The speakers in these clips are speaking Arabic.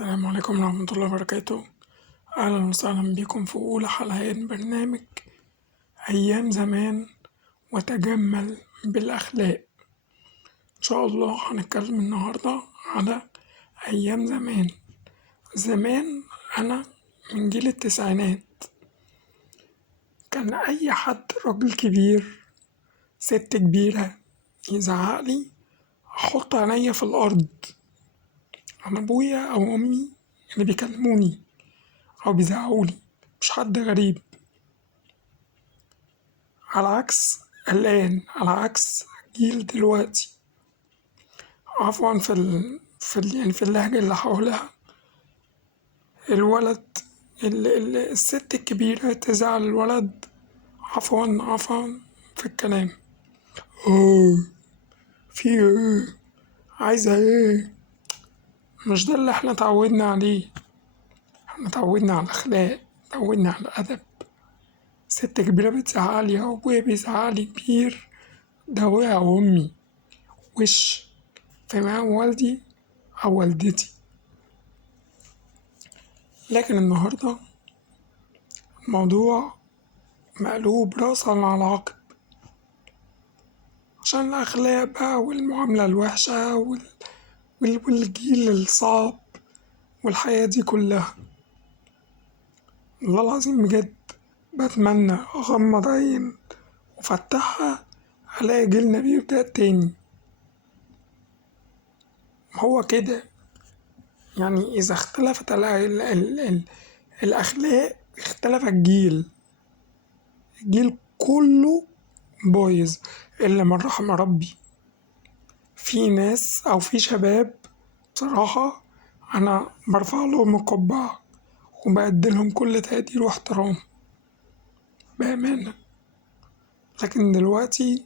السلام عليكم ورحمة الله وبركاته. أهلا وسهلا بكم في أولى حلقات برنامج أيام زمان وتجمل بالأخلاق. إن شاء الله هنتكلم النهاردة على أيام زمان. زمان أنا من جيل التسعينات، كان أي حد راجل كبير ست كبيرة يزعقلي أحط عينيا في الأرض. أنا أبويا أو أمي اللي بيكلموني أو بيزعقولي، مش حد غريب. على عكس الآن، على عكس جيل دلوقتي. عفوا يعني في اللهجة اللي حولها الولد، الست الكبيرة تزعل الولد عفوا في الكلام. في ايه؟ عايزة ايه؟ مش ده اللي احنا اتعودنا عليه. احنا اتعودنا على الأخلاق، اتعودنا على الأدب. ست كبيرة بتزعلي أو أبويا بيزعلي كبير، ده أبويا أو أمي وش في مقام والدي أو والدتي. لكن النهاردة الموضوع مقلوب راسا على عقب، عشان الأخلاق بقى والمعاملة الوحشة والجيل الصعب والحياة دي كلها. والله العظيم بجد بتمنى أغمض عين وأفتحها ألاقي جيلنا بيبدأ تاني. هو كده يعني، إذا اختلفت الأخلاق اختلف الجيل كله بايظ إلا من رحم ربي. في ناس أو في شباب بصراحة أنا برفع لهم القبعة وبقدلهم كل تقدير واحترام بأمانة. لكن دلوقتي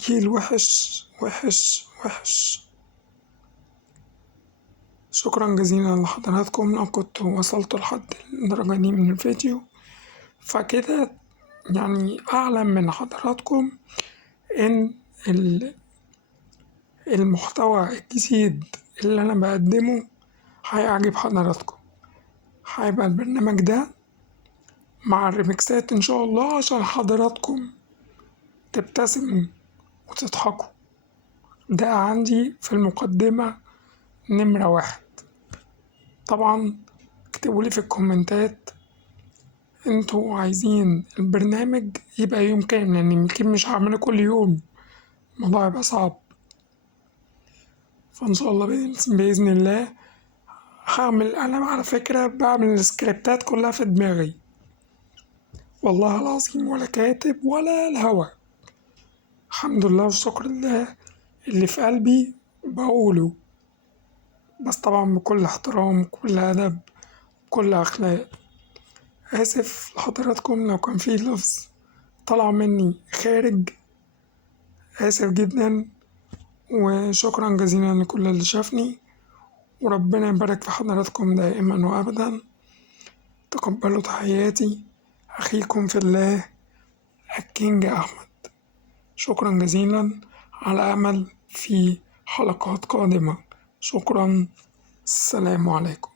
جيل وحش وحش وحش. شكرا جزيلا لحضراتكم لو كنت وصلت لحد الدرجة دي من الفيديو، فكده يعني أعلم من حضراتكم إن المحتوى الجديد اللي أنا بقدمه هيعجب حضراتكم. هيبقى البرنامج ده مع الريمكسات إن شاء الله عشان حضراتكم تبتسموا وتضحكوا. ده عندي في المقدمة نمرة 1. طبعا اكتبولي في الكومنتات انتوا عايزين البرنامج يبقى يوم كام، لأن يمكن مش هعمله كل يوم، الموضوع يبقى صعب. فإن شاء الله بإذن الله هعمل. أنا على فكرة بعمل السكريبتات كلها في دماغي، والله العظيم، ولا كاتب ولا الهوى. الحمد لله والشكر لله، اللي في قلبي بقوله، بس طبعا بكل احترام، بكل أدب، بكل أخلاق. آسف لحضراتكم لو كان في لفظ طلع مني خارج، آسف جدا. وشكرا جزيلا لكل اللي شافني، وربنا يبارك في حضراتكم دائما وأبدا. تقبلوا تحياتي، أخيكم في الله الكينج أحمد. شكرا جزيلا، على أمل في حلقات قادمة. شكرا، السلام عليكم.